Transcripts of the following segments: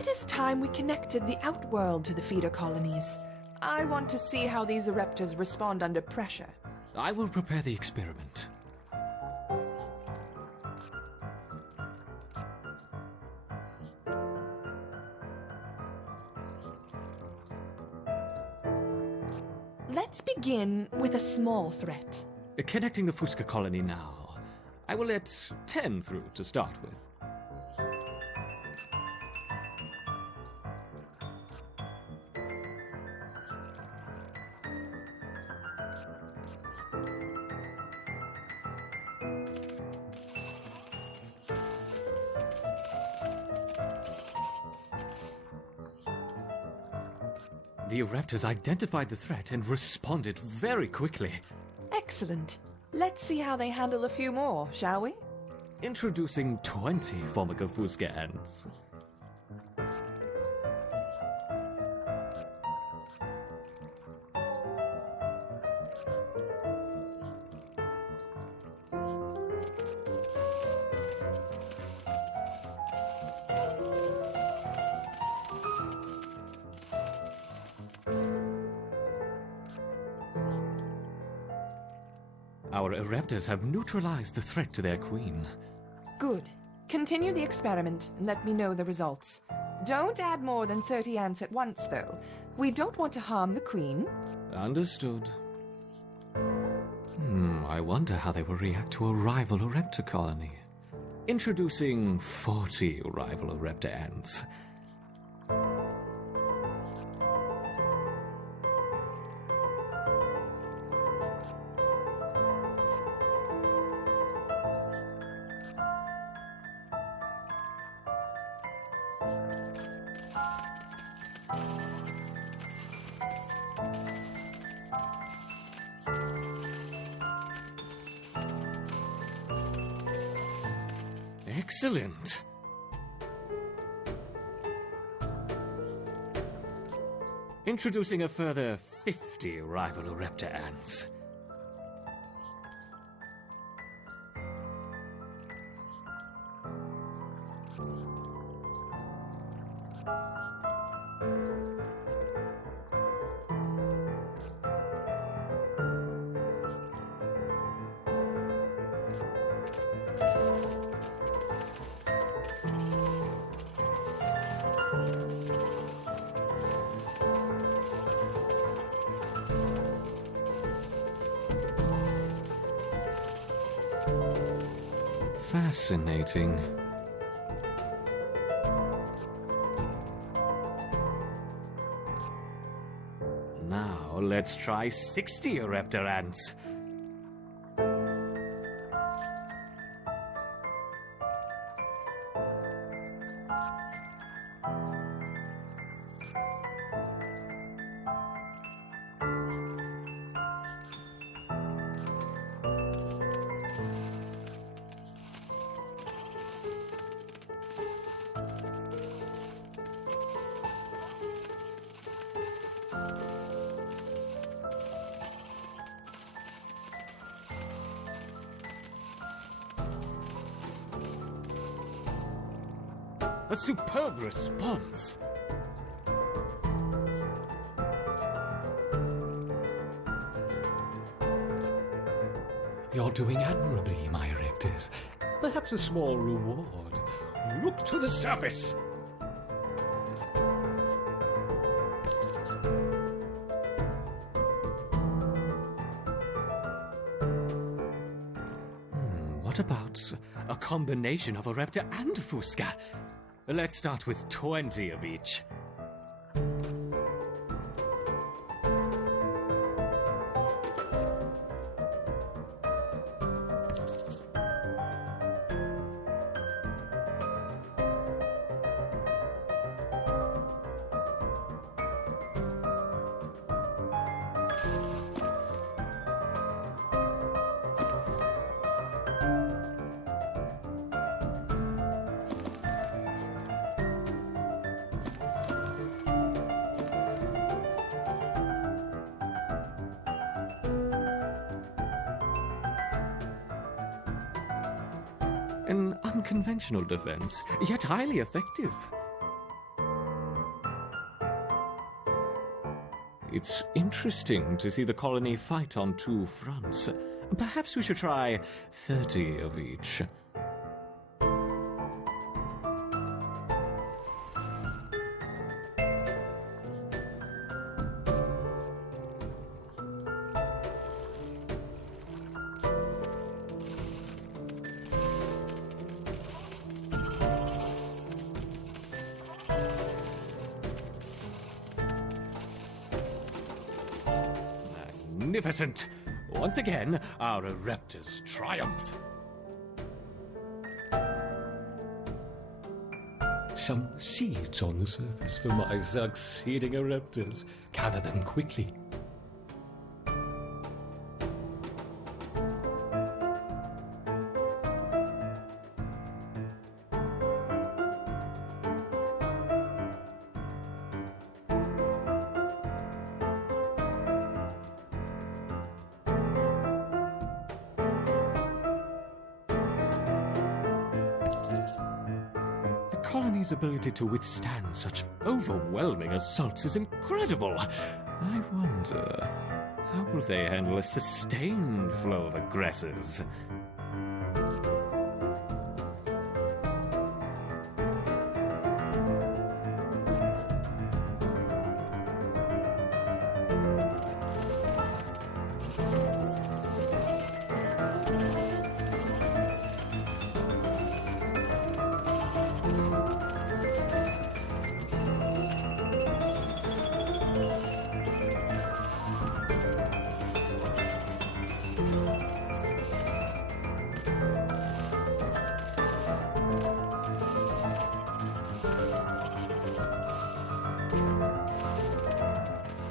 it is time we connected the outworld to the feeder colonies. I want to see how these ereptors respond under pressure. I will prepare the experiment. Let's begin with a small threat. Connecting the Fusca colony now. I will let 10 through to start with. The Ereptors identified the threat and responded very quickly. Excellent. Let's see how they handle a few more, shall we? Introducing 20 Formica Fusca ants. Our Ereptors have neutralized the threat to their queen. Good. Continue the experiment and let me know the results. Don't add more than 30 ants at once, though. We don't want to harm the queen. Understood. I wonder how they will react to a rival Ereptor colony. Introducing 40 rival Ereptor ants. Excellent! Introducing a further 50 rival Ereptor ants. Fascinating. Now let's try 60 Ereptor ants. A superb response! You're doing admirably, my Ereptors. Perhaps a small reward. Look to the surface! What about a combination of Ereptor and Fusca? Let's start with 20 of each. An unconventional defense, yet highly effective. It's interesting to see the colony fight on two fronts. Perhaps we should try 30 of each. Magnificent! Once again, our ereptors triumph. Some seeds on the surface for my succeeding ereptors. Gather them quickly. The colony's ability to withstand such overwhelming assaults is incredible. I wonder, how will they handle a sustained flow of aggressors?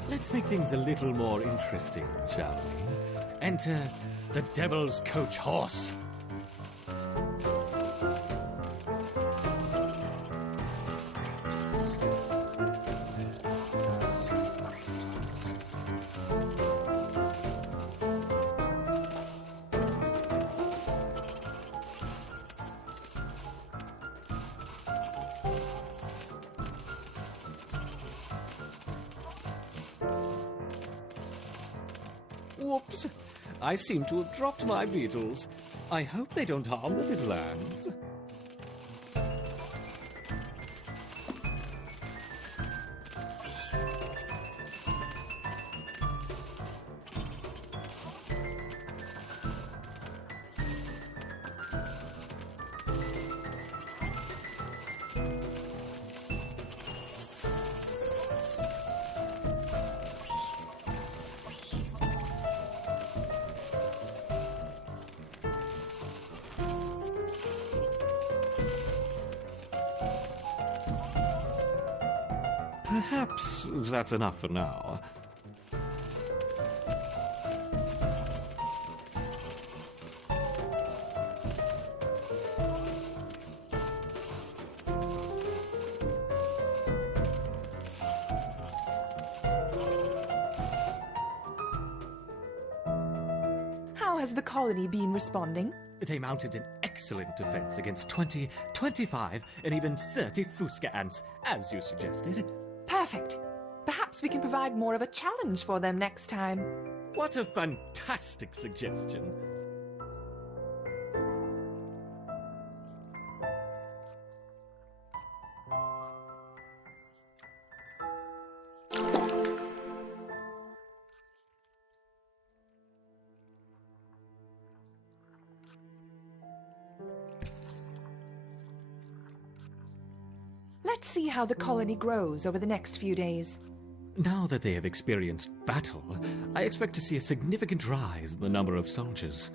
Let's make things a little more interesting, shall we? Enter the Devil's Coach Horse. Whoops! I seem to have dropped my beetles. I hope they don't harm the little ants. Perhaps that's enough for now. How has the colony been responding? They mounted an excellent defense against 20, 25, and even 30 Fuska ants, as you suggested. Perfect. Perhaps we can provide more of a challenge for them next time. What a fantastic suggestion. Let's see how the colony grows over the next few days. Now that they have experienced battle, I expect to see a significant rise in the number of soldiers.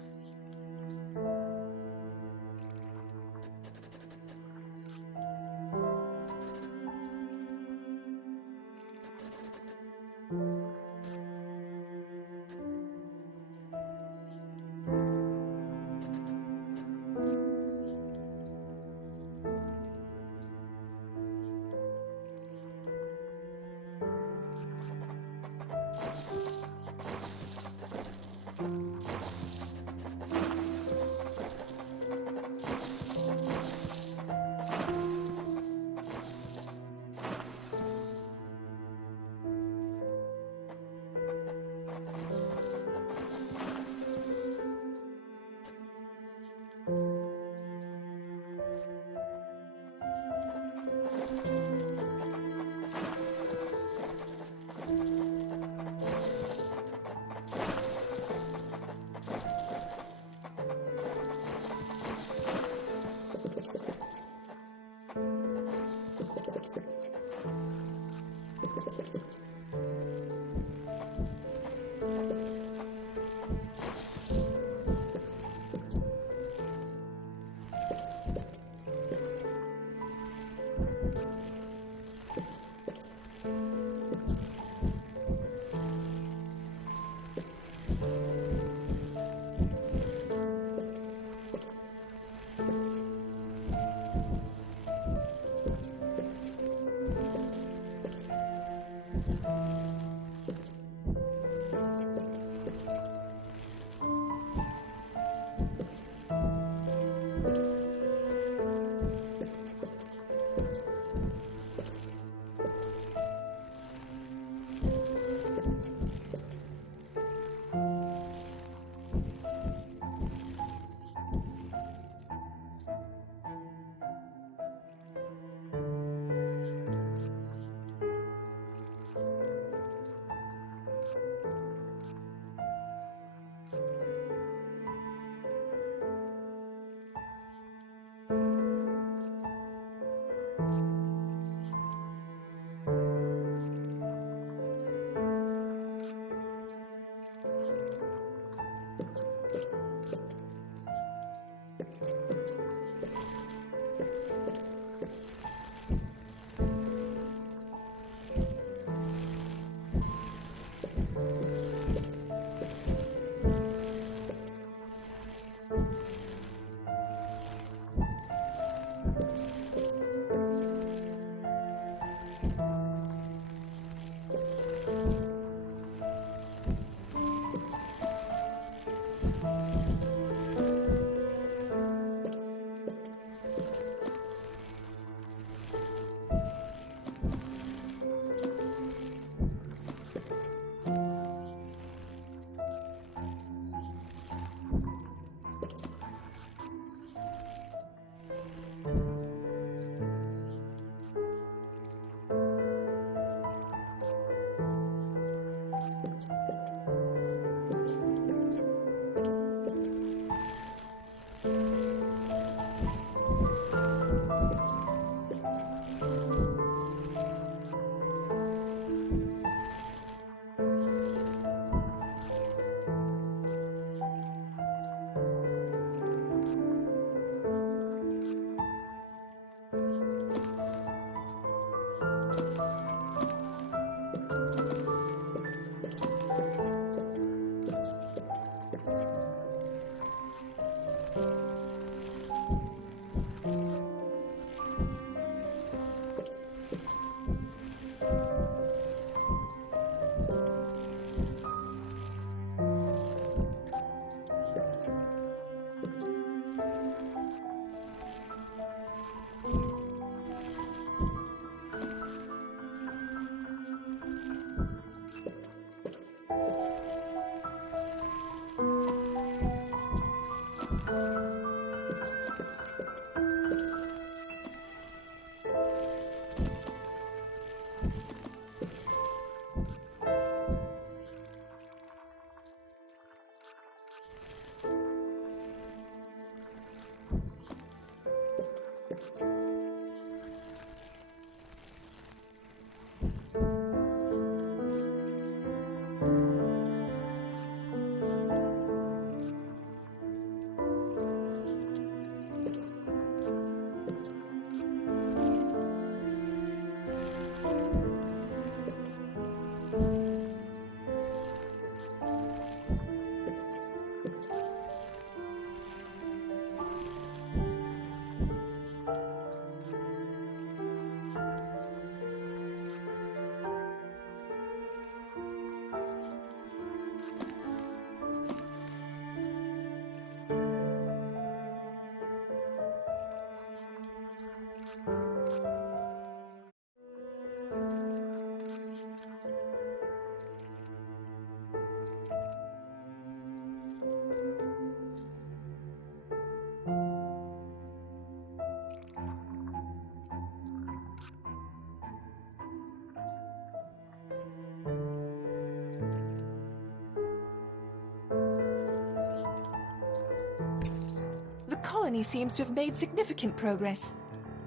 colony seems to have made significant progress.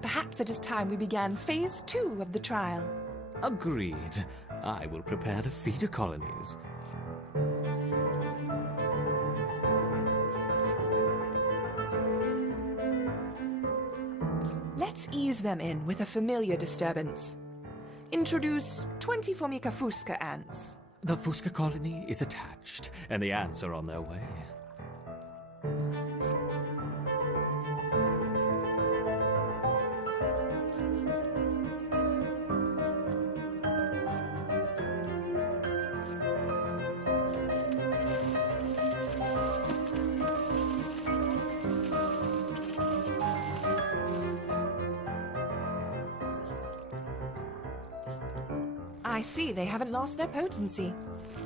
Perhaps it is time we began phase 2 of the trial. Agreed. I will prepare the feeder colonies. Let's ease them in with a familiar disturbance. Introduce 20 Formica fusca ants. The Fusca colony is attached, and the ants are on their way. I see they haven't lost their potency.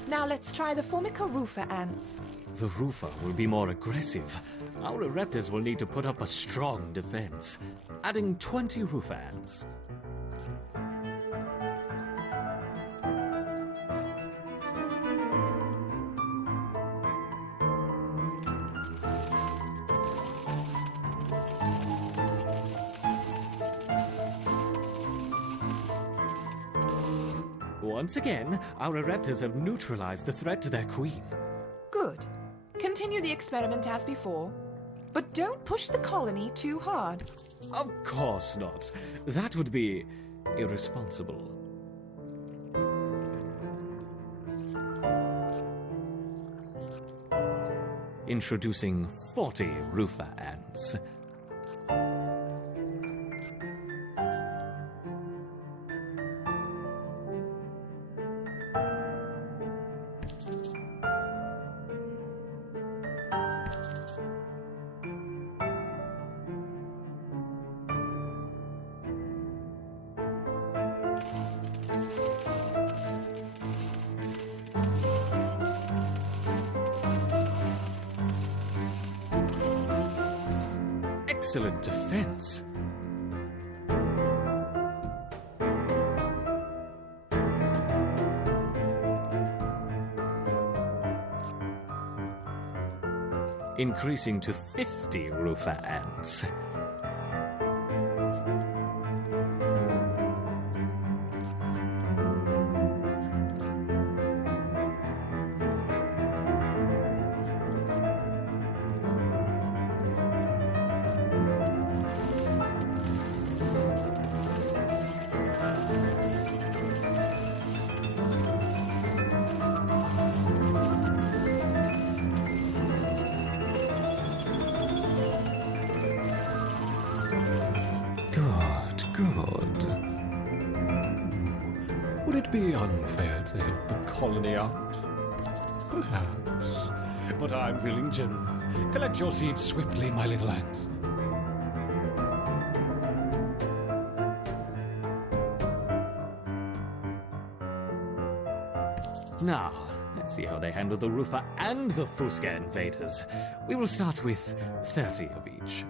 Now let's try the Formica rufa ants. The Rufa will be more aggressive. Our Ereptors will need to put up a strong defense. Adding 20 Rufa ants. Once again, our Ereptors have neutralized the threat to their queen. Good. Continue the experiment as before, but don't push the colony too hard. Of course not. That would be irresponsible. Introducing 40 Rufa ants. Excellent defense. Increasing to 50 Rufa ants. Good. Would it be unfair to help the colony out? Perhaps. But I'm feeling generous. Collect your seeds swiftly, my little ants. Now, let's see how they handle the Rufa and the Fusca invaders. We will start with 30 of each.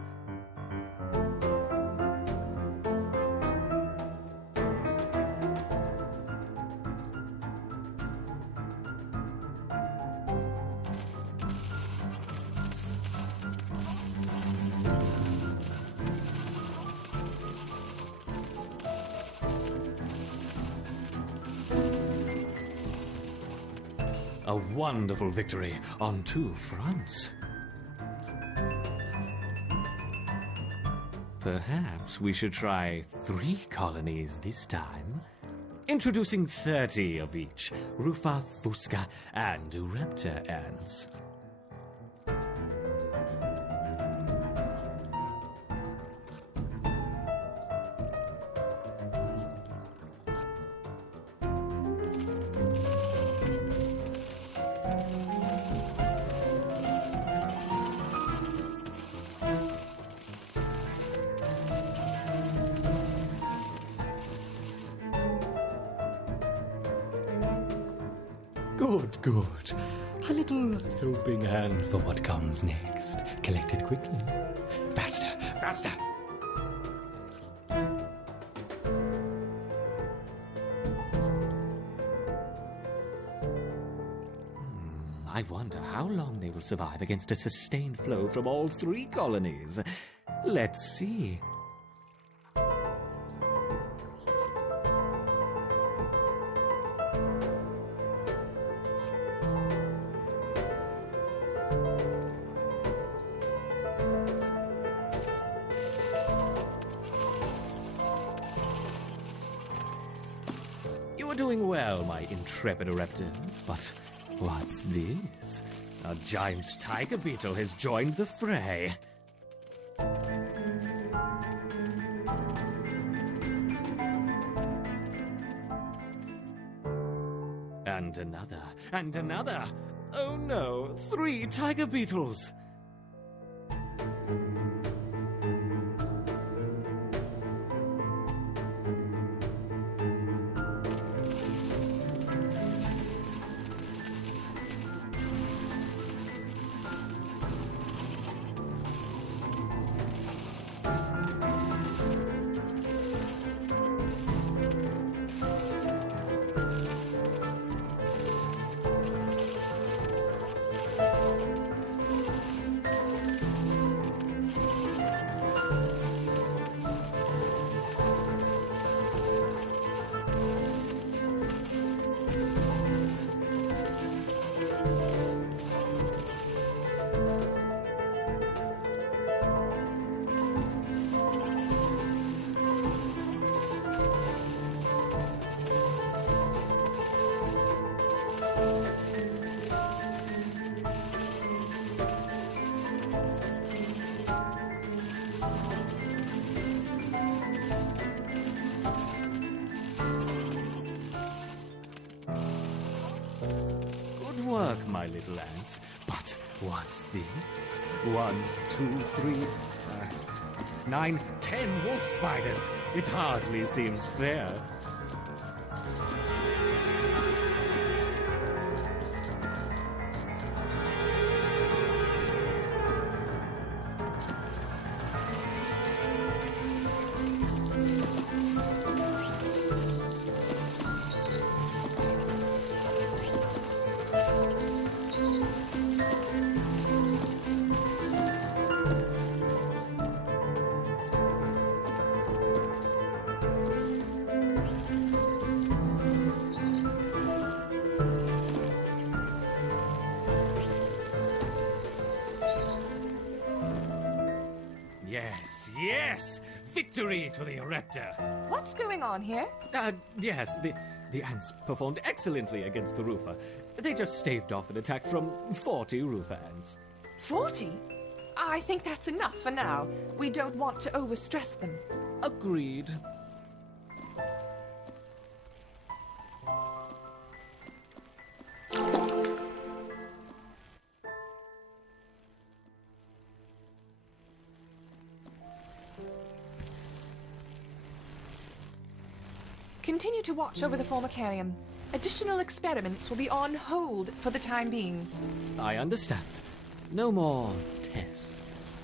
A wonderful victory on two fronts. Perhaps we should try 3 colonies this time. Introducing 30 of each, Rufa, Fusca, and Ereptor ants. Good. A little helping hand for what comes next. Collect it quickly. Faster! I wonder how long they will survive against a sustained flow from all 3 colonies. Let's see. You're doing well, my intrepid ereptors, but what's this? A giant tiger beetle has joined the fray. And another, and another. Oh no, 3 tiger beetles. Good work, my little ants. But what's this? 1, 2, 3, 9, 10 wolf spiders. It hardly seems fair. Yes, yes! Victory to the Ereptor! What's going on here? Yes, the ants performed excellently against the roofer. They just staved off an attack from 40 roofer ants. 40? I think that's enough for now. We don't want to overstress them. Agreed. Continue to watch over the formicarium. Additional experiments will be on hold for the time being. I understand. No more tests.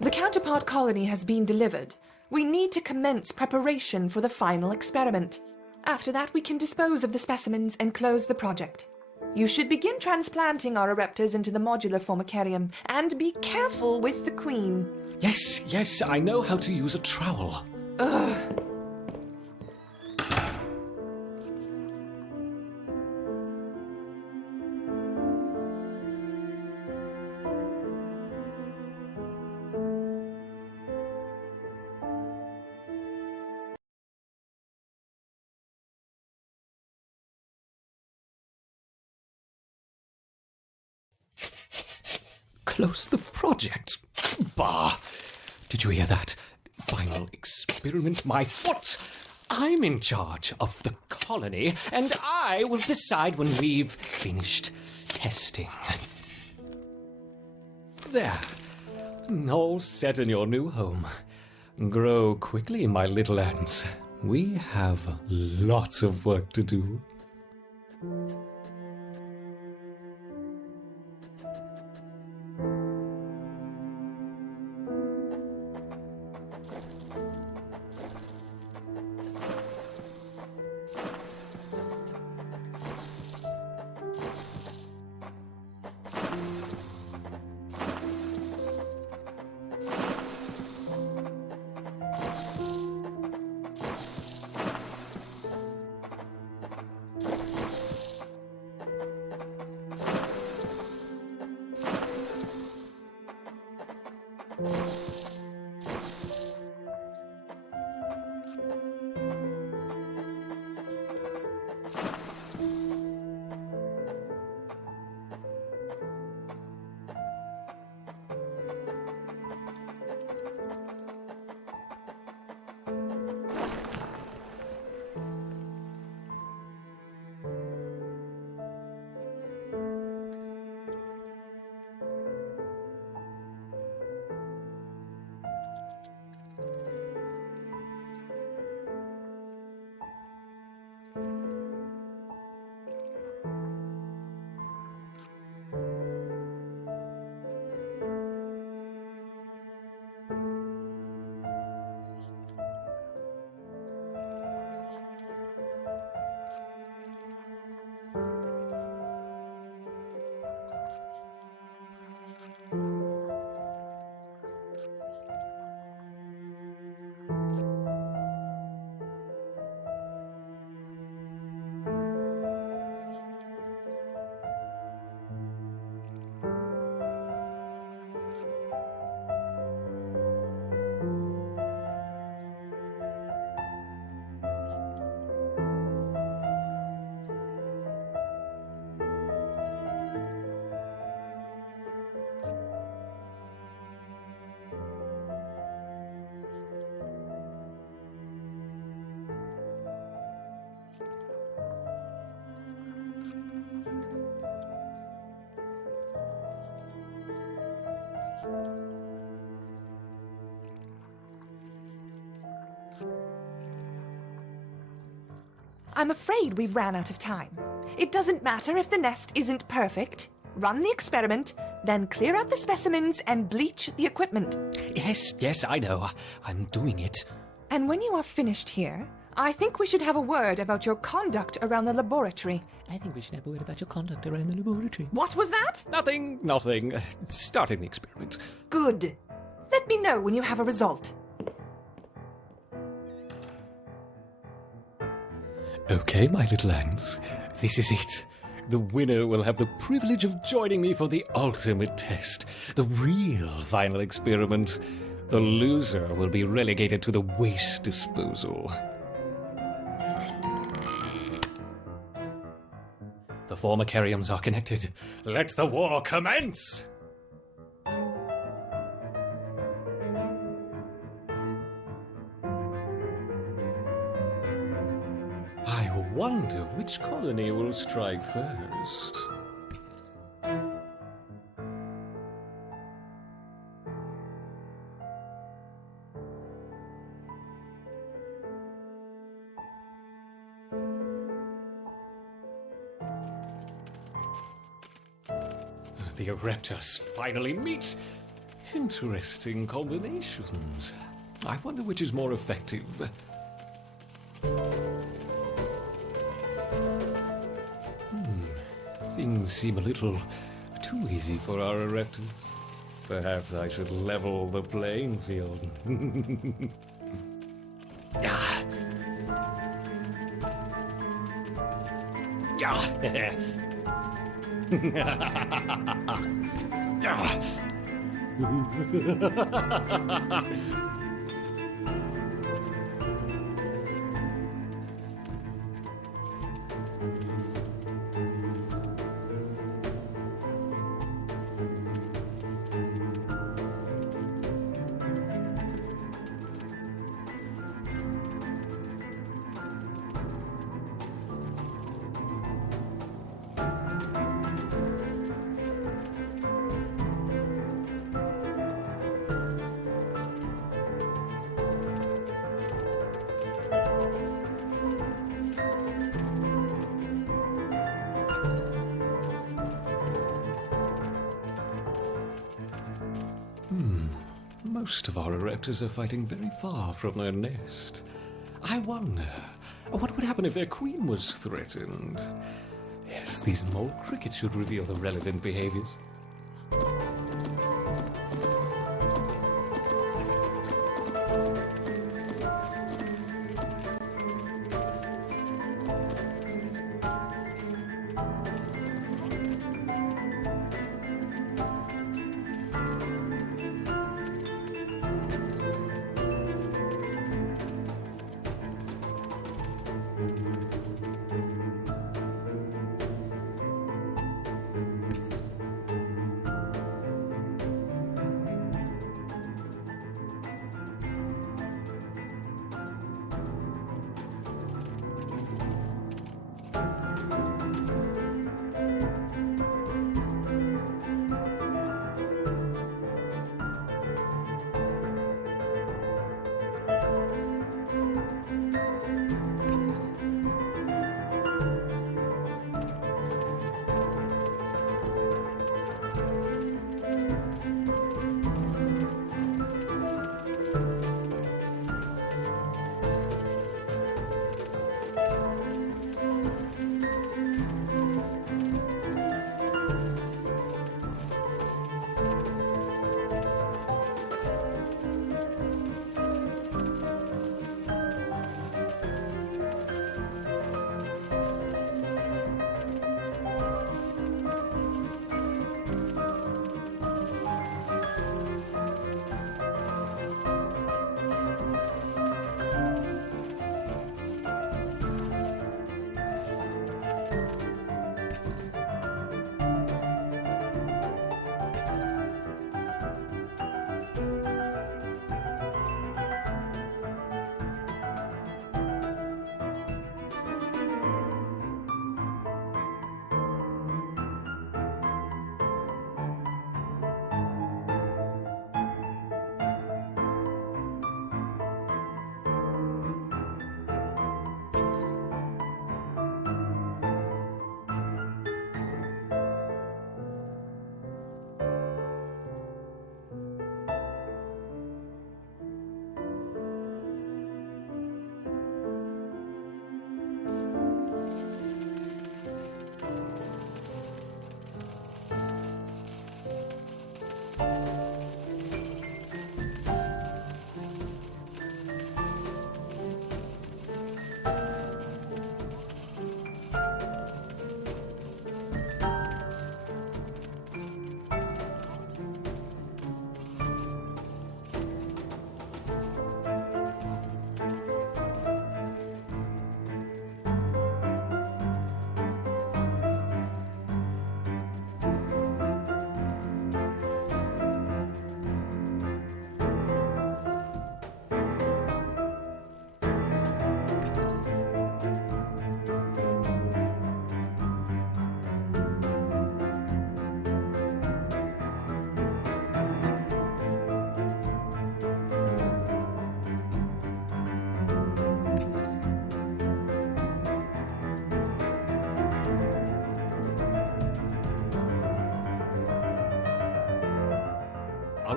The counterpart colony has been delivered. We need to commence preparation for the final experiment. After that, we can dispose of the specimens and close the project. You should begin transplanting our ereptors into the modular formicarium, and be careful with the queen. Yes, I know how to use a trowel. Ugh. Close the project? Bah! Did you hear that? Final experiment, my foot! I'm in charge of the colony, and I will decide when we've finished testing. There. All set in your new home. Grow quickly, my little ants. We have lots of work to do. I'm afraid we've ran out of time. It doesn't matter if the nest isn't perfect. Run the experiment, then clear out the specimens and bleach the equipment. Yes, I know. I'm doing it. And when you are finished here, I think we should have a word about your conduct around the laboratory. I think we should have a word about your conduct around the laboratory. What was that? Nothing. Starting the experiment. Good. Let me know when you have a result. Okay, my little ants. This is it. The winner will have the privilege of joining me for the ultimate test, the real final experiment. The loser will be relegated to the waste disposal. The four Macariums are connected. Let the war commence! I wonder which colony will strike first. The Ereptus finally meet. Interesting combinations. I wonder which is more effective. Things seem a little too easy for our Ereptus. Perhaps I should level the playing field. Ah. Ah. Most of our Ereptors are fighting very far from their nest. I wonder, what would happen if their queen was threatened? Yes, these mole crickets should reveal the relevant behaviors.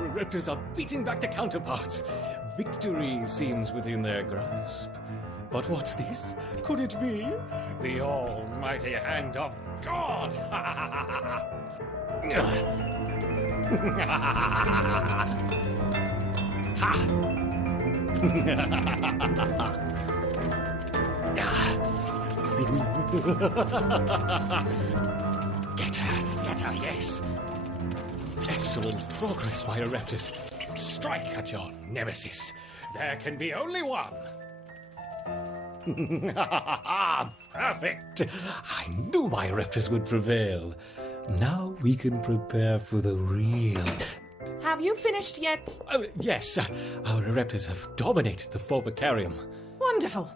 Our Ereptors are beating back their counterparts. Victory seems within their grasp. But what's this? Could it be the almighty hand of God? Get her, yes. Excellent progress, my Ereptors. Strike at your nemesis. There can be only one. Perfect. I knew my Ereptors would prevail. Now we can prepare for the real... Have you finished yet? Yes, our Ereptors have dominated the Fulvicarium. Wonderful.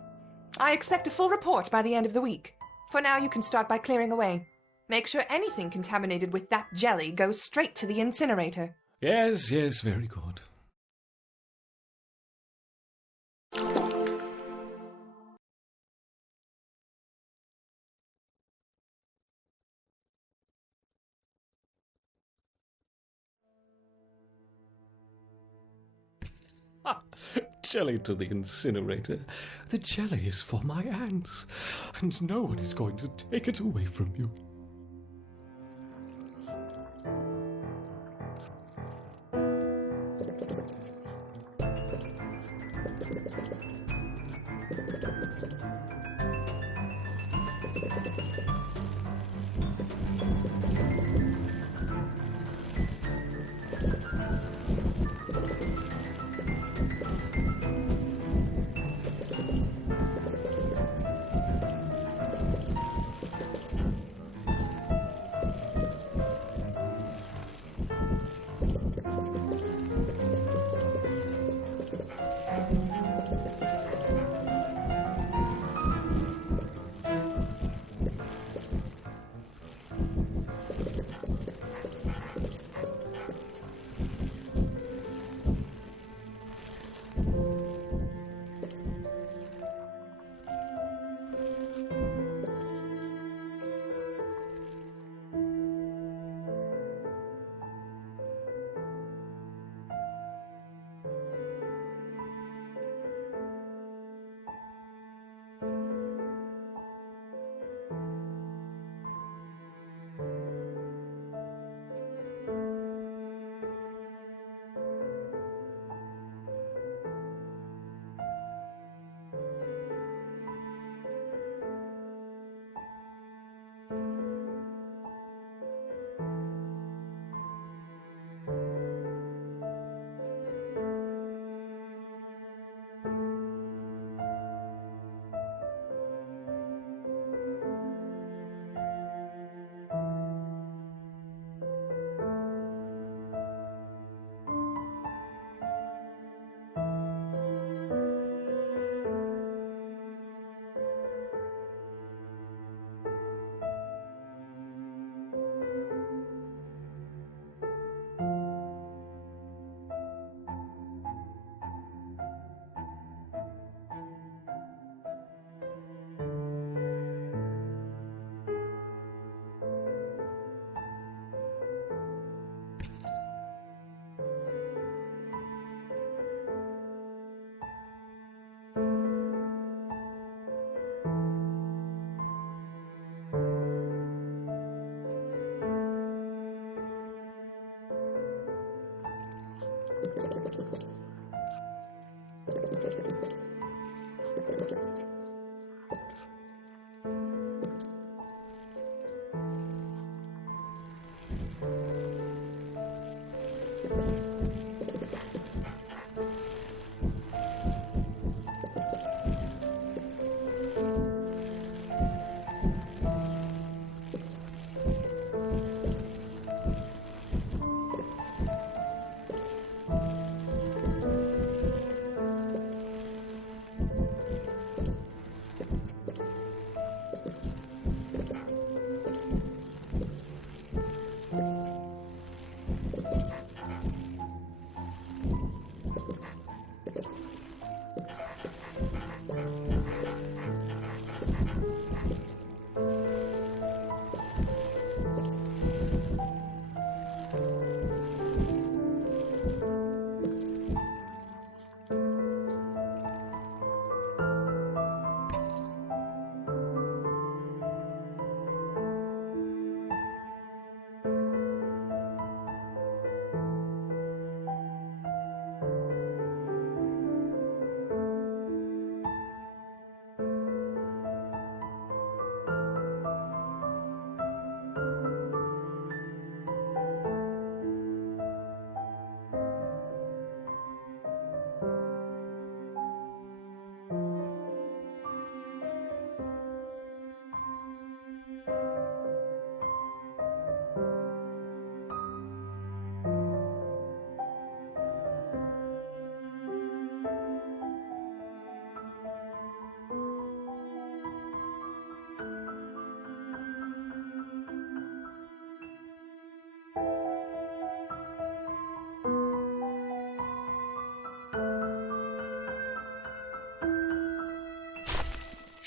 I expect a full report by the end of the week. For now, you can start by clearing away. Make sure anything contaminated with that jelly goes straight to the incinerator. Yes, very good. Jelly to the incinerator. The jelly is for my ants, and no one is going to take it away from you.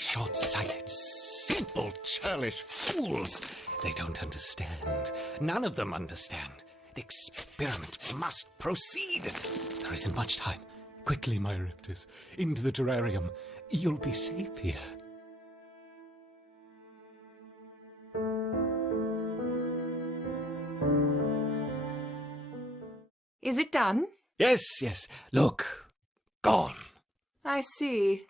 short-sighted, simple, churlish fools. They don't understand. None of them understand. The experiment must proceed. There isn't much time. Quickly, my raptors, into the terrarium. You'll be safe here. Is it done? Yes. Look. Gone. I see.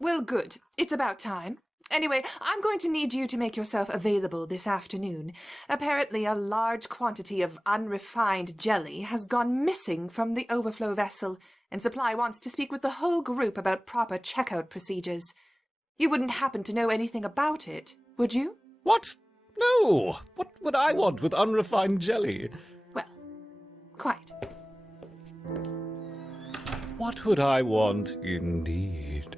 Well, good. It's about time. Anyway, I'm going to need you to make yourself available this afternoon. Apparently, a large quantity of unrefined jelly has gone missing from the overflow vessel, and Supply wants to speak with the whole group about proper checkout procedures. You wouldn't happen to know anything about it, would you? What? No! What would I want with unrefined jelly? Well, quite. What would I want, indeed?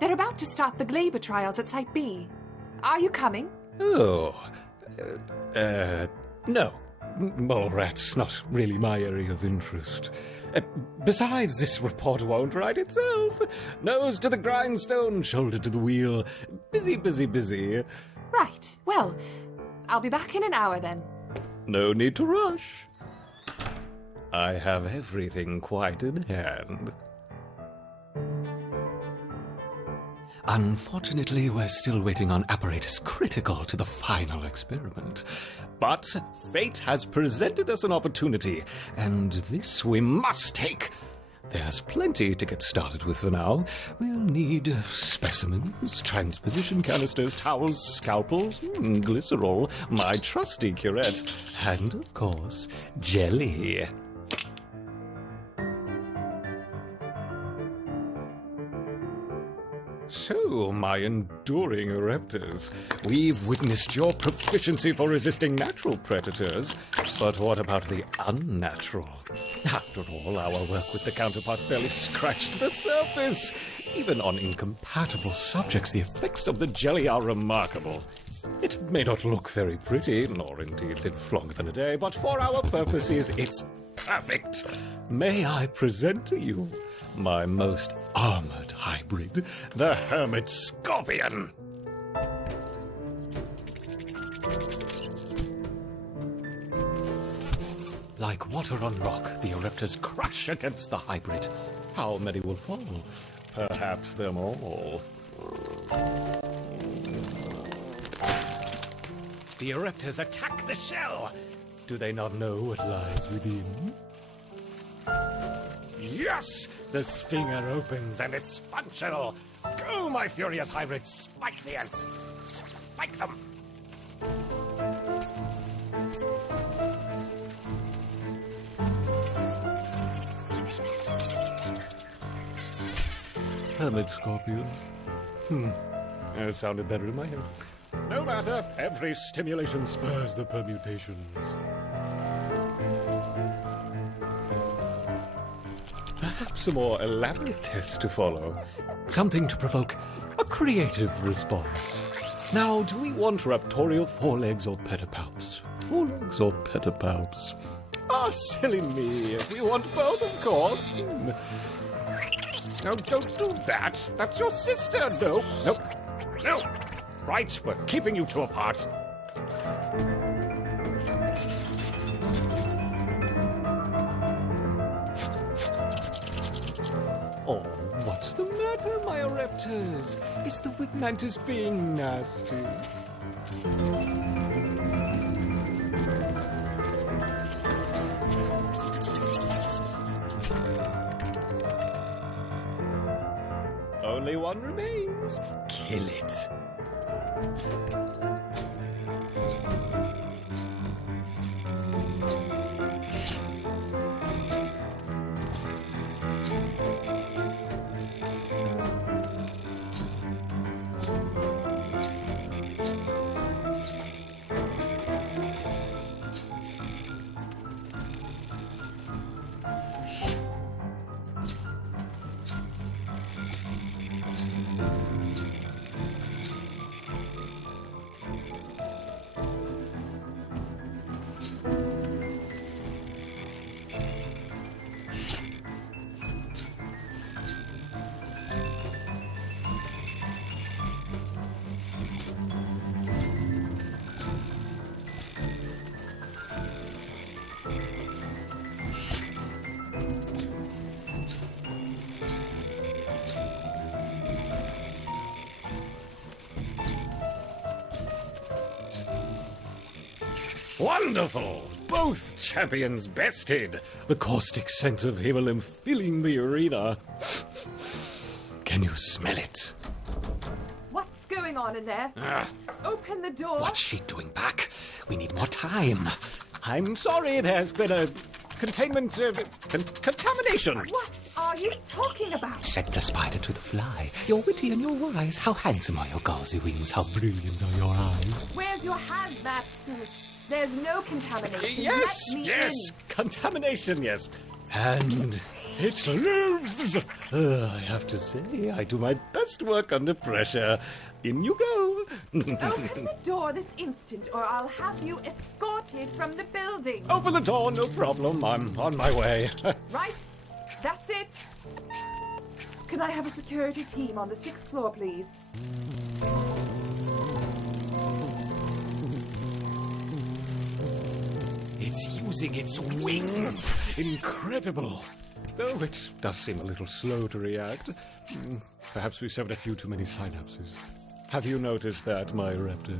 They're about to start the Glaber trials at Site B. Are you coming? Oh, no. Mole rats, not really my area of interest. Besides, this report won't write itself. Nose to the grindstone, shoulder to the wheel. Busy. Right. Well, I'll be back in an hour then. No need to rush. I have everything quite in hand. Unfortunately, we're still waiting on apparatus critical to the final experiment. But fate has presented us an opportunity, and this we must take. There's plenty to get started with for now. We'll need specimens, transposition canisters, towels, scalpels, glycerol, my trusty curette, and, of course, jelly. So, my enduring raptors, we've witnessed your proficiency for resisting natural predators, but what about the unnatural? After all, our work with the counterparts barely scratched the surface. Even on incompatible subjects, the effects of the jelly are remarkable. It may not look very pretty, nor indeed live longer than a day, but for our purposes, it's perfect. May I present to you my most armored hybrid, the Hermit Scorpion. Like water on rock, the Eruptors crash against the hybrid. How many will fall? Perhaps them all. The Eruptors attack the shell. Do they not know what lies within? Yes! The stinger opens and it's functional. Go, my furious hybrid, spike the ants. Spike them. Hermit Scorpion. It sounded better in my head. No matter, every stimulation spurs the permutations. Perhaps a more elaborate test to follow. Something to provoke a creative response. Now, do we want raptorial forelegs or pedipalps? Forelegs or pedipalps? Ah, silly me. We want both, of course. No, don't do that. That's your sister. No. Right, we're keeping you two apart. Oh, what's the matter, my raptors? Is the wig mantis being nasty? Only one remains. Kill it. Wonderful! Both champions bested. The caustic scent of Himmelin filling the arena. Can you smell it? What's going on in there? Open the door. What's she doing back? We need more time. I'm sorry, there's been a containment... contamination. What are you talking about? Said the spider to the fly. You're witty and you're wise. How handsome are your gauzy wings? How brilliant are your eyes? Where's your hazmat suit? There's no contamination. Yes, Let me yes, in. Contamination, yes. And it lives. I have to say, I do my best work under pressure. In you go. Open the door this instant, or I'll have you escorted from the building. Open the door, no problem. I'm on my way. Right, that's it. Can I have a security team on the 6th floor, please? It's using its wings. Incredible. Though it does seem a little slow to react. Perhaps we severed a few too many synapses. Have you noticed that, my raptors?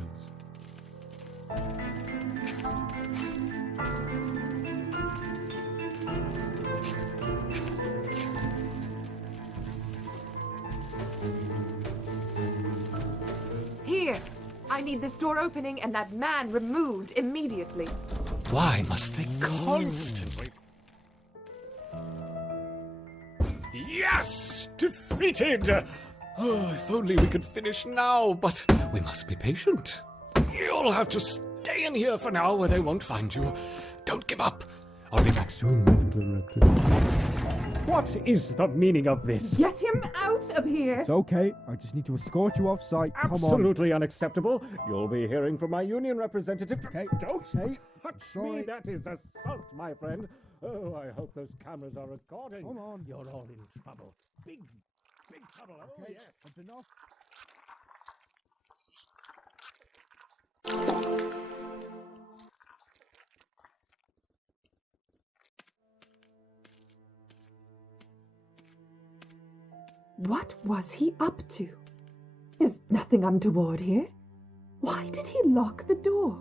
Here, I need this door opening and that man removed immediately. Why must they constantly... Yes! Defeated! Oh, if only we could finish now, but we must be patient. You'll have to stay in here for now where they won't find you. Don't give up. I'll be back soon, my little raptor. What is the meaning of this? Get him out of here! It's okay. I just need to escort you off site. Come on. Absolutely unacceptable. You'll be hearing from my union representative. Okay. Don't Okay. touch Sorry. me. That is assault, my friend. Oh, I hope those cameras are recording. Come on. You're all in trouble. Big trouble. Oh, Okay, yes. that's enough. What was he up to? There's nothing untoward here. Why did he lock the door?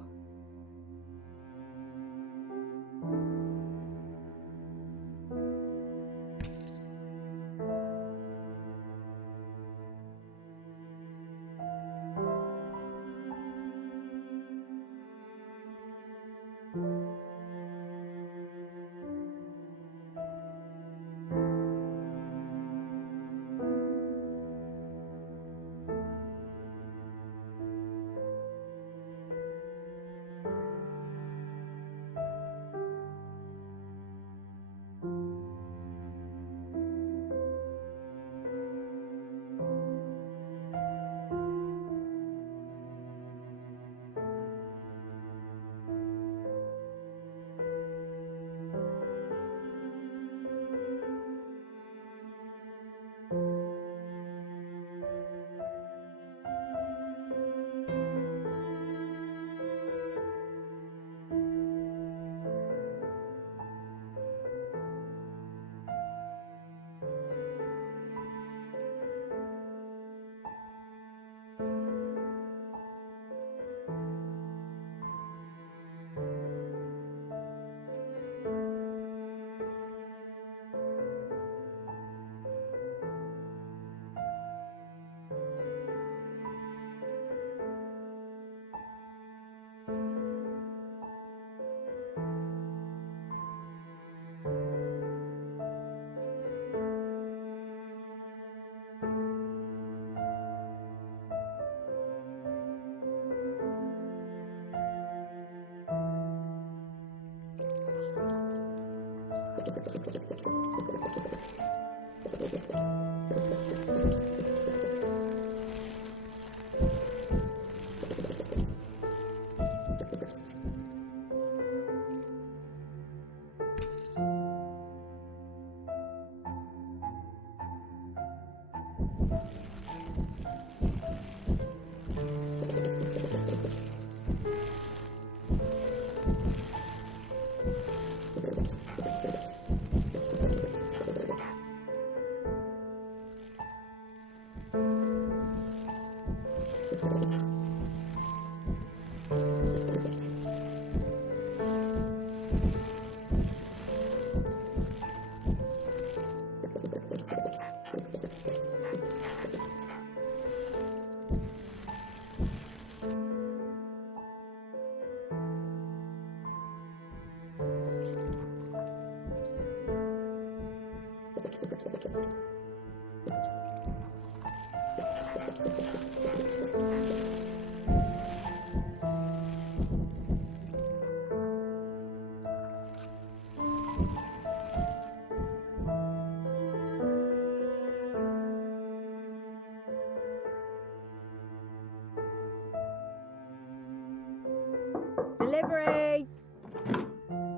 Delivery!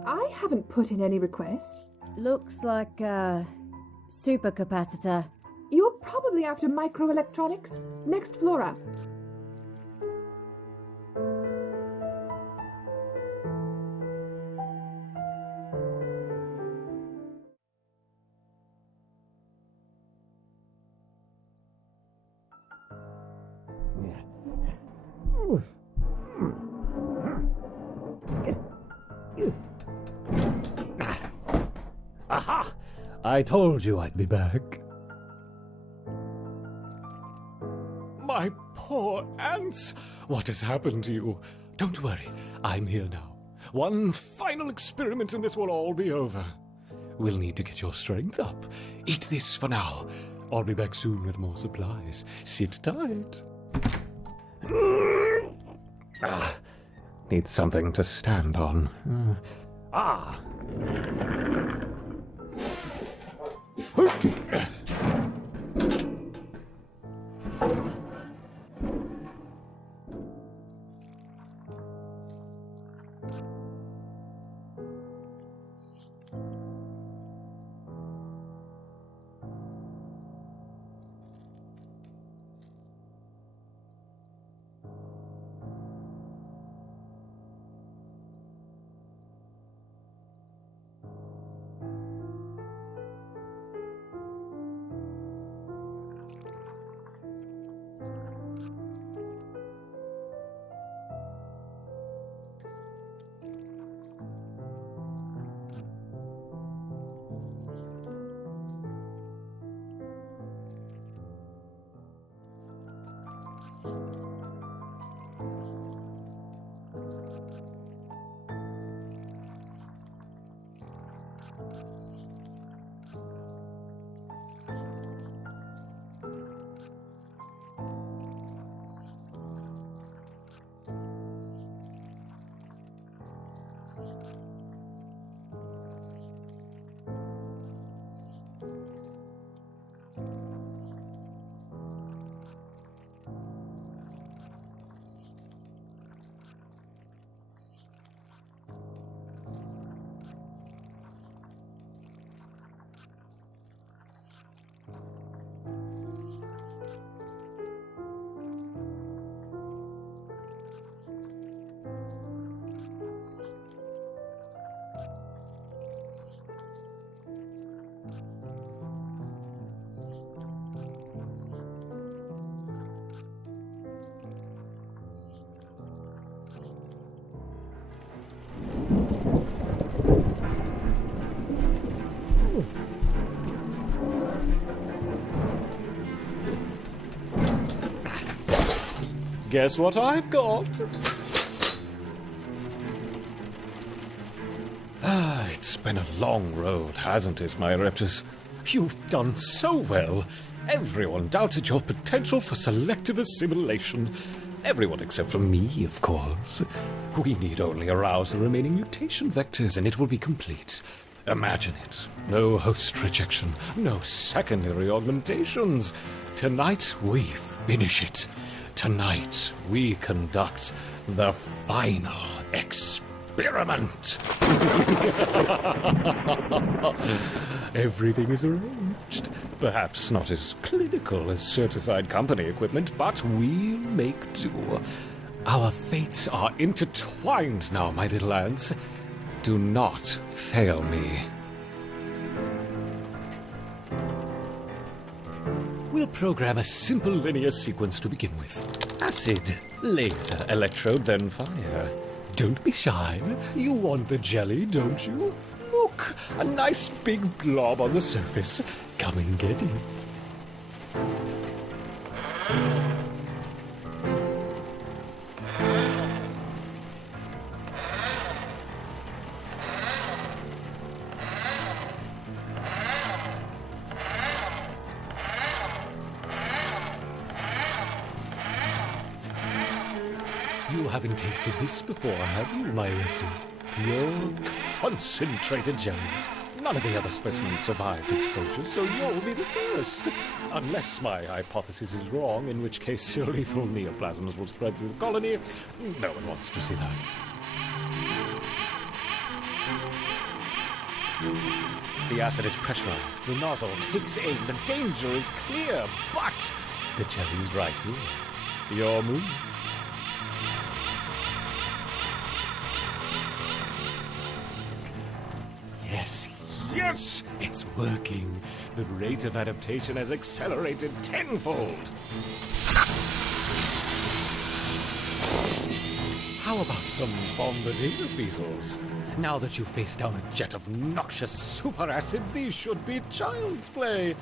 I haven't put in any request. Looks like a supercapacitor. You're probably after microelectronics. Next floor up. Aha! I told you I'd be back. My poor ants! What has happened to you? Don't worry, I'm here now. One final experiment and this will all be over. We'll need to get your strength up. Eat this for now. I'll be back soon with more supplies. Sit tight. Need something to stand on. Guess what I've got? It's been a long road, hasn't it, my Reptors? You've done so well. Everyone doubted your potential for selective assimilation. Everyone except for me, of course. We need only arouse the remaining mutation vectors and it will be complete. Imagine it. No host rejection, no secondary augmentations. Tonight we finish it. Tonight we conduct the final experiment. Everything is arranged. Perhaps not as clinical as certified company equipment, but we'll make do. Our fates are intertwined now, my little ants. Do not fail me. We'll program a simple linear sequence to begin with. Acid, laser, electrode, then fire. Don't be shy. You want the jelly, don't you? Look, a nice big blob on the surface. Come and get it. You haven't tasted this before, have you, my reptiles? Pure, concentrated jelly. None of the other specimens survived exposure, so you'll be the first. Unless my hypothesis is wrong, in which case your lethal neoplasms will spread through the colony. No one wants to see that. The acid is pressurized. The nozzle takes aim. The danger is clear, but the jelly's right here. Your move. Yes, it's working. The rate of adaptation has accelerated tenfold. How about some bombardier beetles? Now that you face down a jet of noxious superacid, these should be child's play.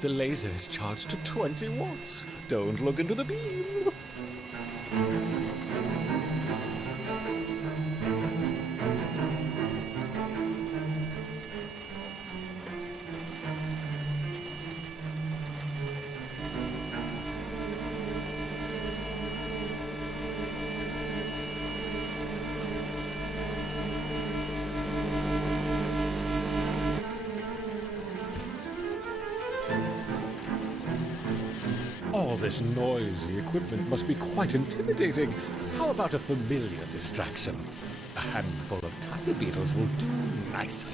The laser is charged to 20 watts. Don't look into the beam. All this noisy equipment must be quite intimidating. How about a familiar distraction? A handful of tiger beetles will do nicely.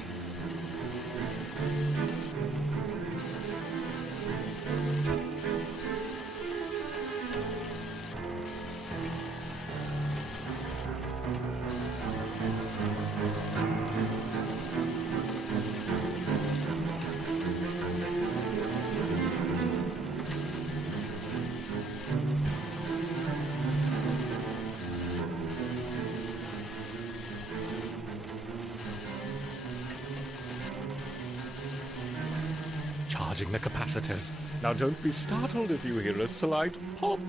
Charging the capacitors. Now don't be startled if you hear a slight pop.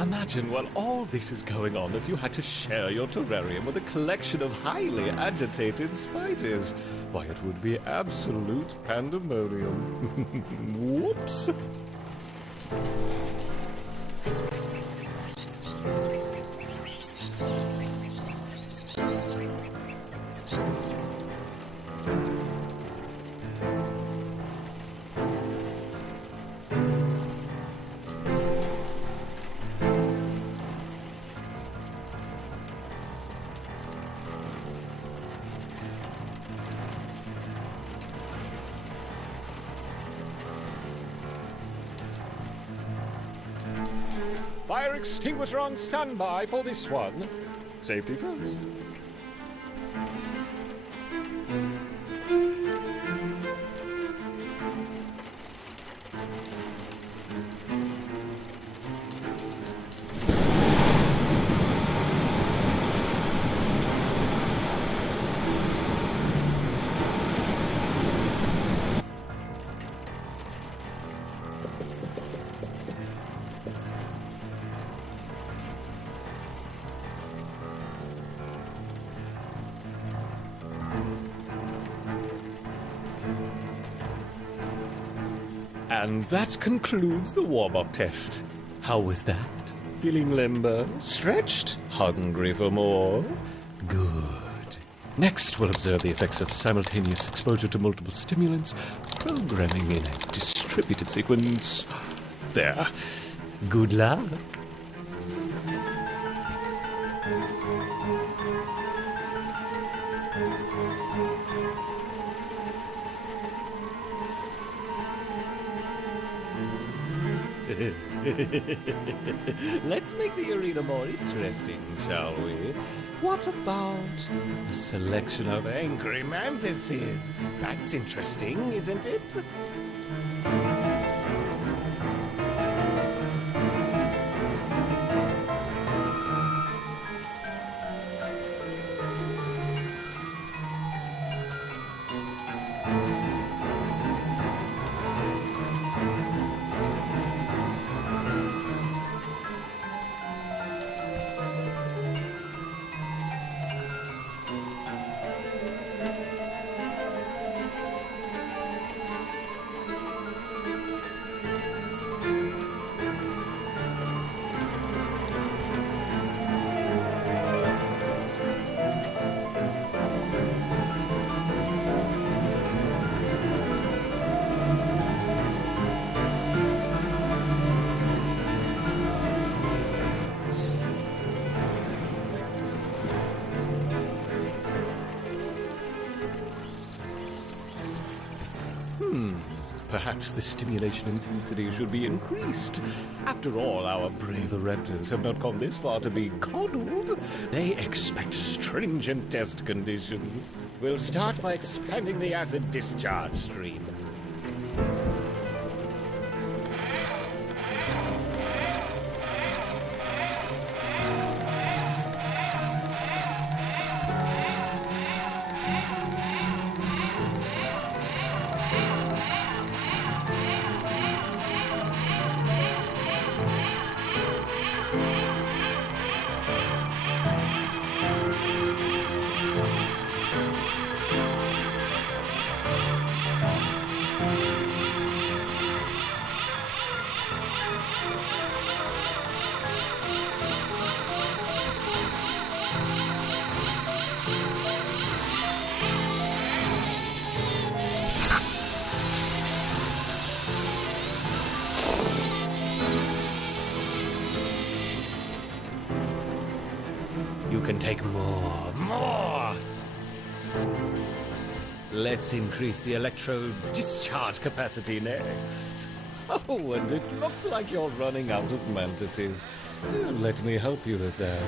Imagine while all this is going on if you had to share your terrarium with a collection of highly agitated spiders. Why, it would be absolute pandemonium. Whoops! Fire extinguisher on standby for this one. Safety first. And that concludes the warm-up test. How was that? Feeling limber? Stretched? Hungry for more? Good. Next, we'll observe the effects of simultaneous exposure to multiple stimulants, programming in a distributed sequence. There. Good luck. Let's make the arena more interesting, shall we? What about a selection of angry mantises? That's interesting, isn't it? Perhaps the stimulation intensity should be increased. After all, our brave raptors have not come this far to be coddled. They expect stringent test conditions. We'll start by expanding the acid discharge stream. You can take more. Let's increase the electrode discharge capacity next. Oh, and it looks like you're running out of mantises. Let me help you with that.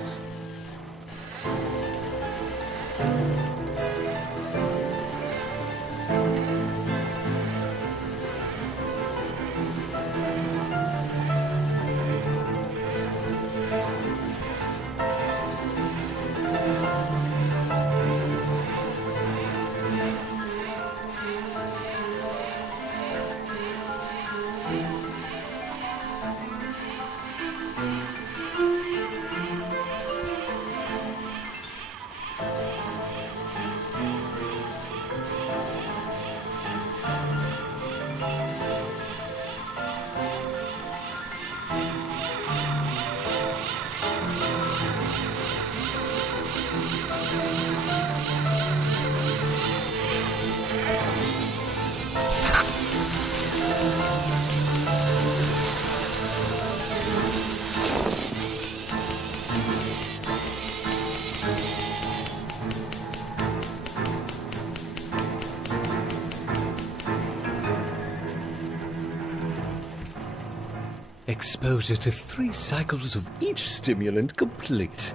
exposure to 3 cycles of each stimulant complete.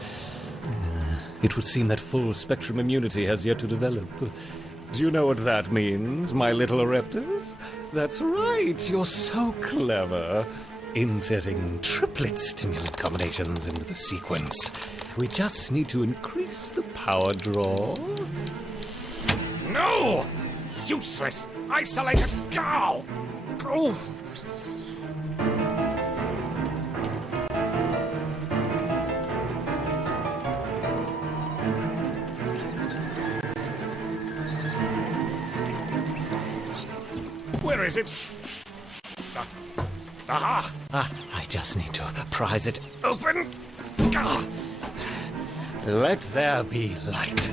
It would seem that full-spectrum immunity has yet to develop. Do you know what that means, my little Ereptors? That's right, you're so clever. Inserting triplet stimulant combinations into the sequence. We just need to increase the power draw. No! Useless! Isolated cow! Oh. Where is it? Aha! I just need to prise it. Open! Ah. Let there be light.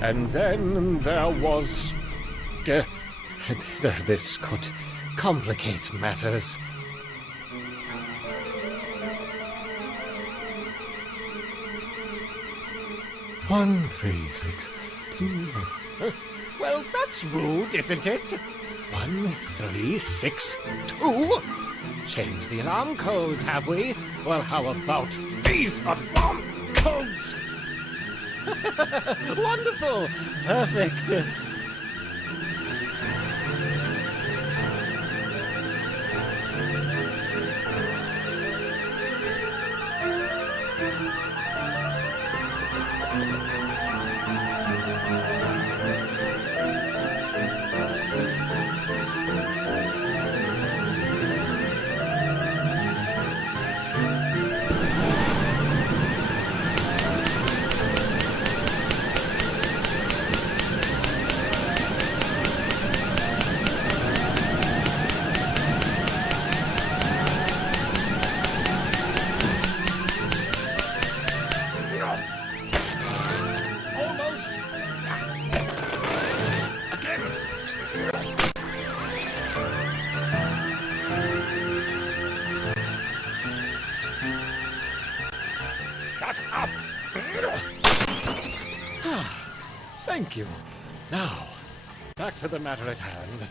And then there was... this could complicate matters. One, 3, 6, 2... Well, that's rude, isn't it? 1, 3, 6, 2... Change the alarm codes, have we? Well, how about These alarm codes! wonderful! Perfect! Almost. Again. Shut up. Thank you. Now, back to the matter at hand.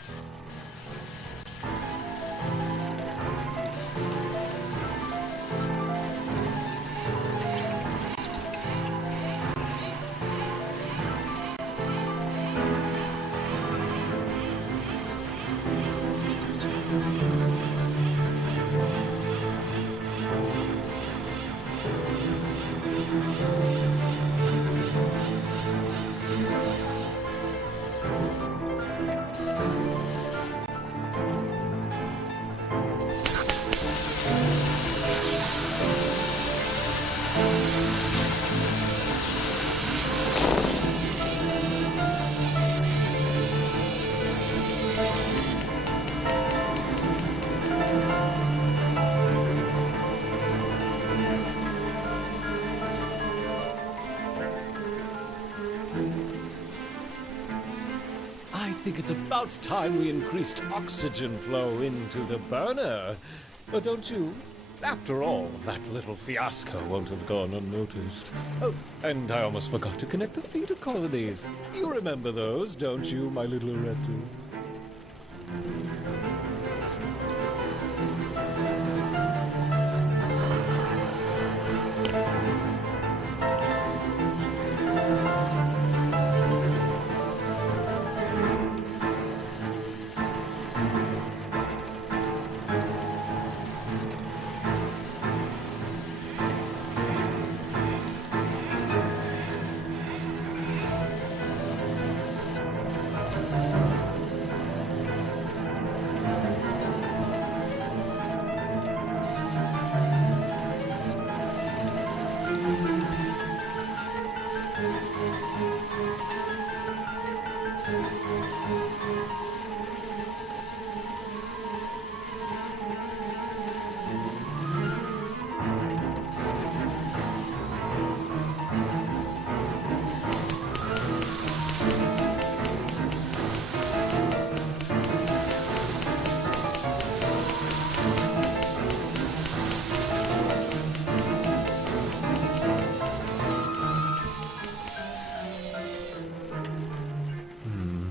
I think it's about time we increased oxygen flow into the burner. Don't you? After all, that little fiasco won't have gone unnoticed. Oh, and I almost forgot to connect the feeder colonies. You remember those, don't you, my little Ereptor?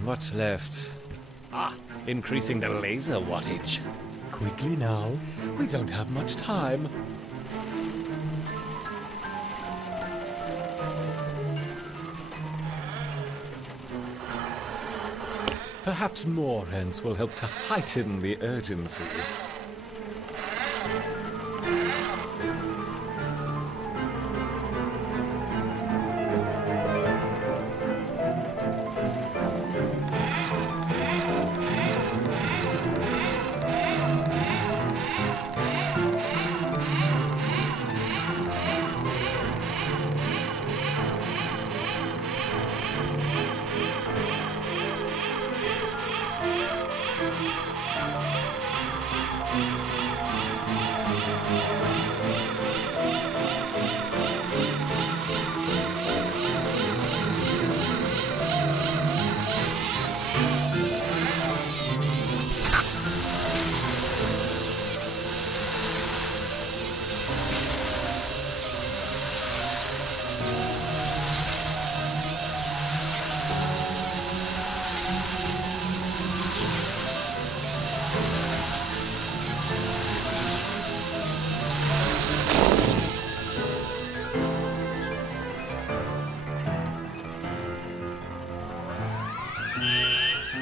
What's left? Increasing the laser wattage. quickly now. We don't have much time. Perhaps more hints will help to heighten the urgency.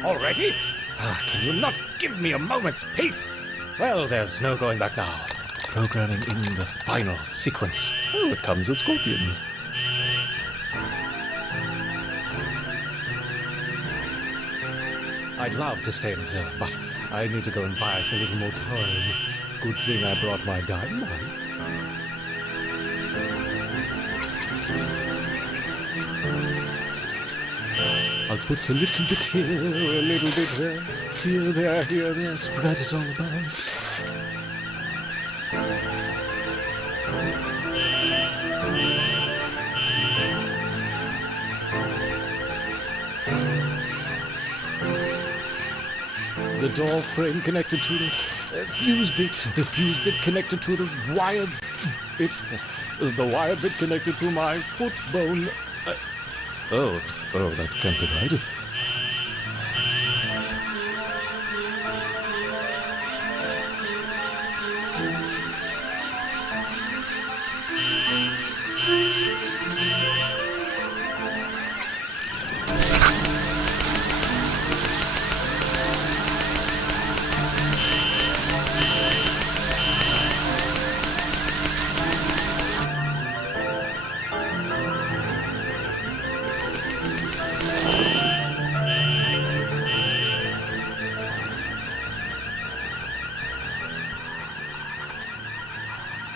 Already? Can you not give me a moment's peace? Well, there's no going back now. Programming in the final sequence. Oh, it comes with scorpions. I'd love to stay and observe, but I need to go and buy us a little more time. Good thing I brought my dynamite. I'll put a little bit here, a little bit there, here, there, spread it all about. The door frame connected to the fuse bit connected to the wire bit, yes, the wire bit connected to my foot bone. Oh, that can't be right.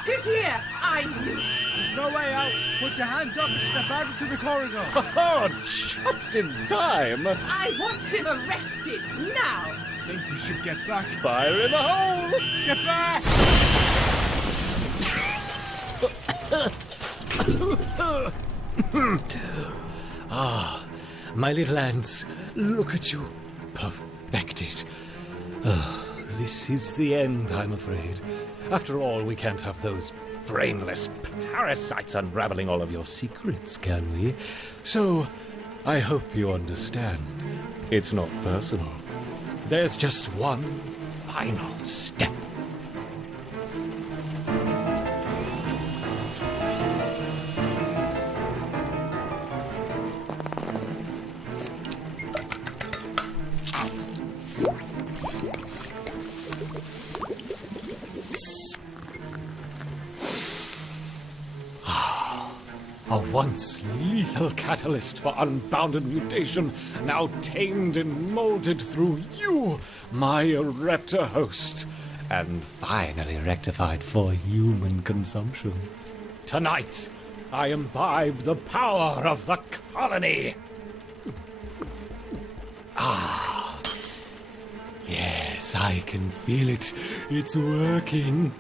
Who's here? I knew it. There's no way out. Put your hands up and step out into the corridor. Oh, just in time. I want him arrested now. I think we should get back. Fire in the hole. Get back! My little ants, look at you. Perfected. Oh, this is the end, I'm afraid. After all, we can't have those brainless parasites unraveling all of your secrets, can we? So, I hope you understand. It's not personal. There's just one final step. A once lethal catalyst for unbounded mutation, now tamed and molded through you, my Ereptor host, and finally rectified for human consumption. Tonight, I imbibe the power of the colony. Yes, I can feel it. It's working.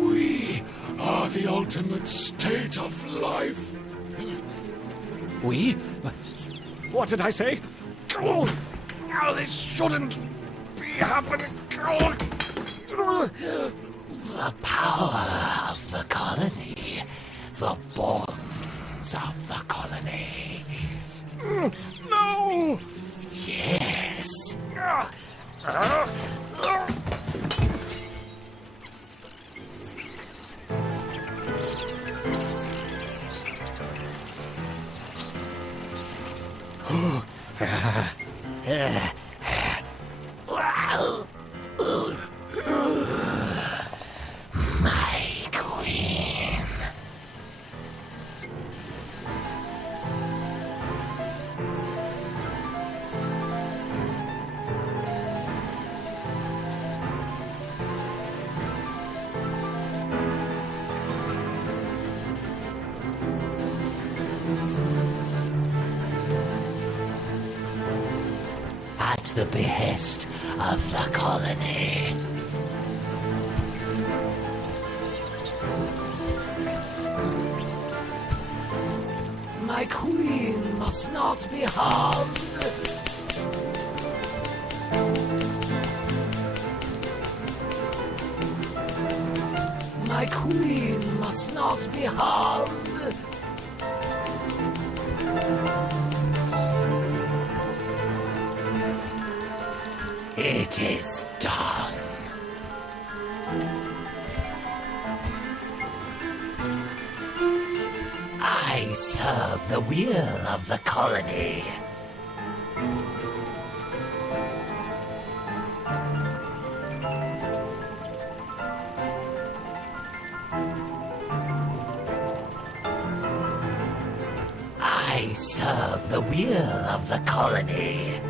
We are the ultimate state of life. We? What did I say? Oh, this shouldn't be happening. The power of the colony. The bonds of the colony. No! Yes. My queen. At the behest of the colony. My queen must not be harmed. My queen must not be harmed. It is done. I serve the will of the colony. I serve the will of the colony.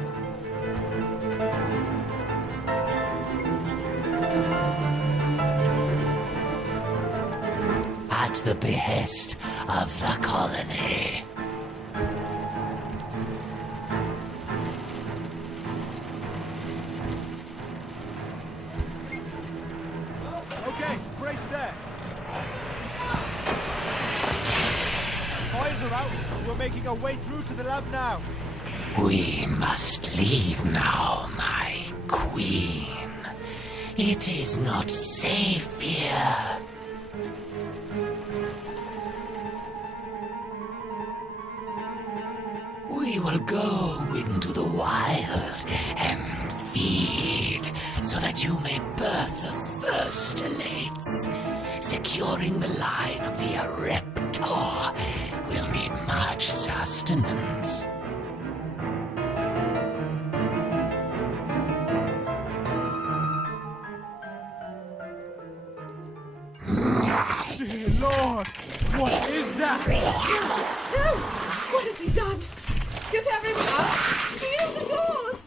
At the behest of the colony. Okay, brace there. Fires are out. We're making our way through to the lab now. We must leave now, my queen. It is not safe here. We will go into the wild and feed so that you may birth the first elates. Securing the line of the Ereptor will need much sustenance. Dear Lord, what is that? No! What has he done? Get everyone up! Seal the doors!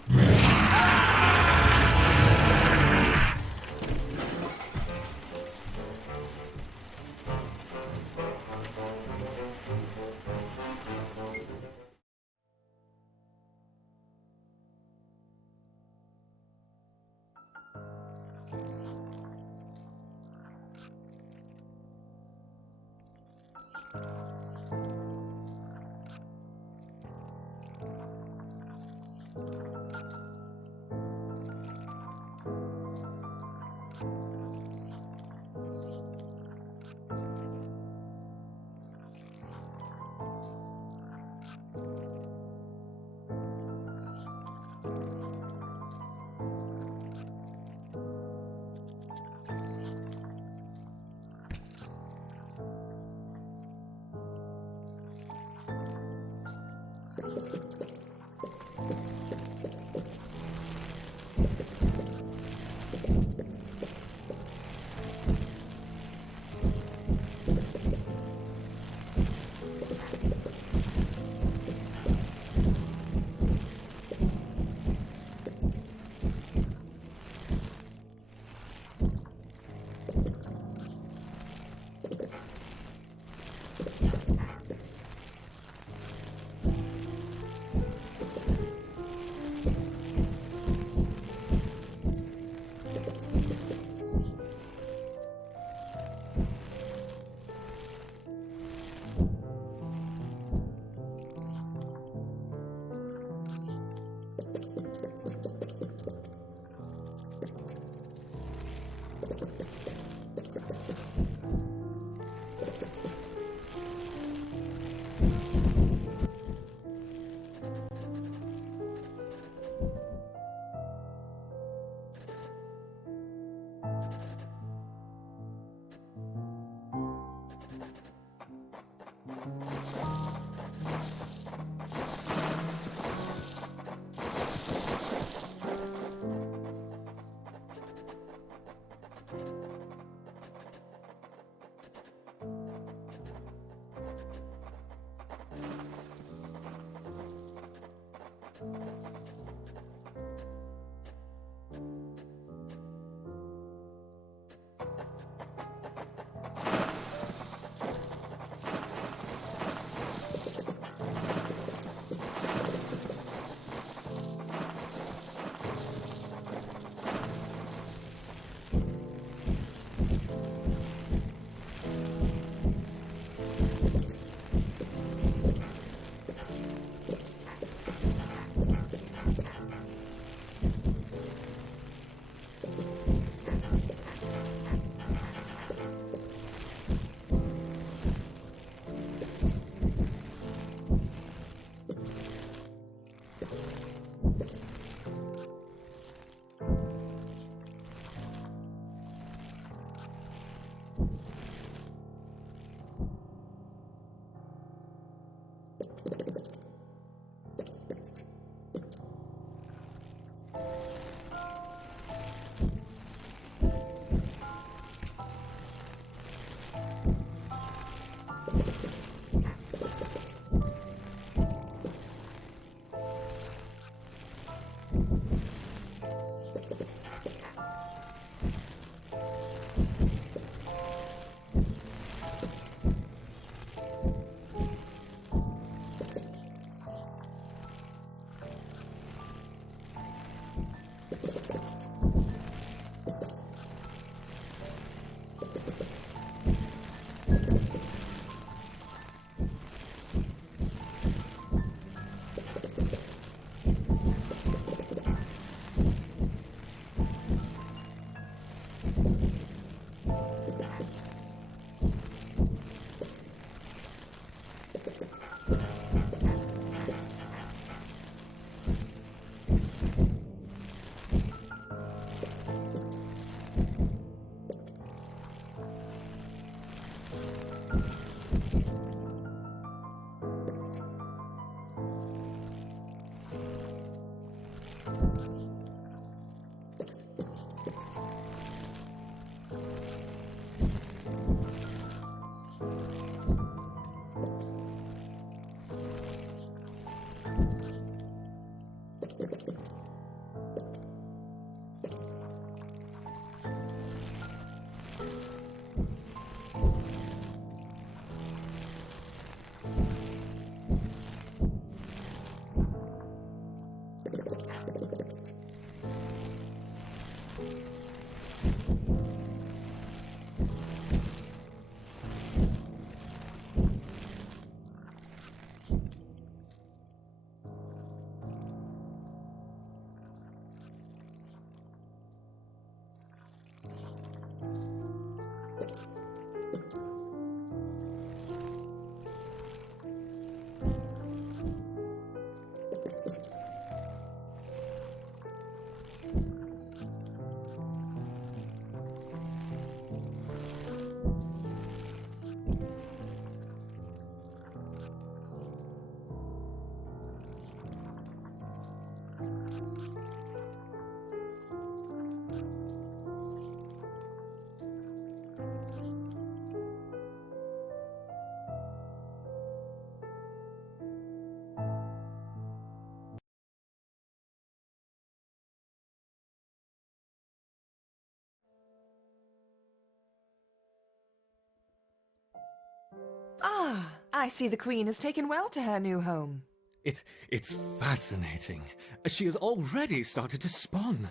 Ah, I see the Queen has taken well to her new home. It's fascinating. She has already started to spawn.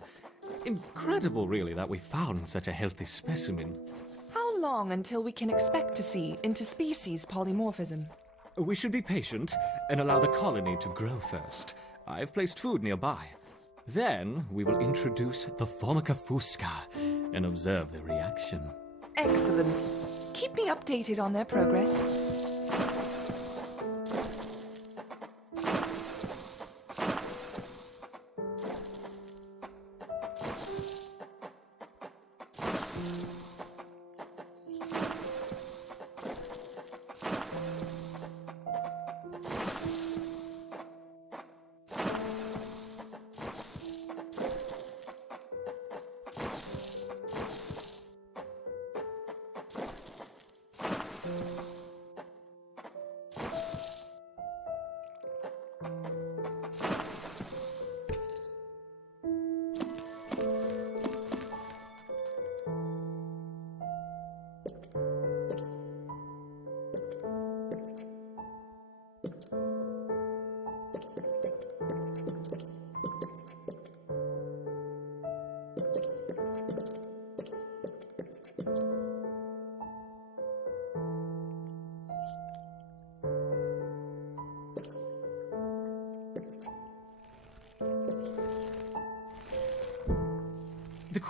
Incredible, really, that we found such a healthy specimen. How long until we can expect to see interspecies polymorphism? We should be patient and allow the colony to grow first. I've placed food nearby. Then we will introduce the Formica fusca and observe the reaction. Excellent. Keep me updated on their progress.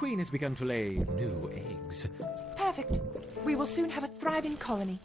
queen has begun to lay new eggs. Perfect. We will soon have a thriving colony.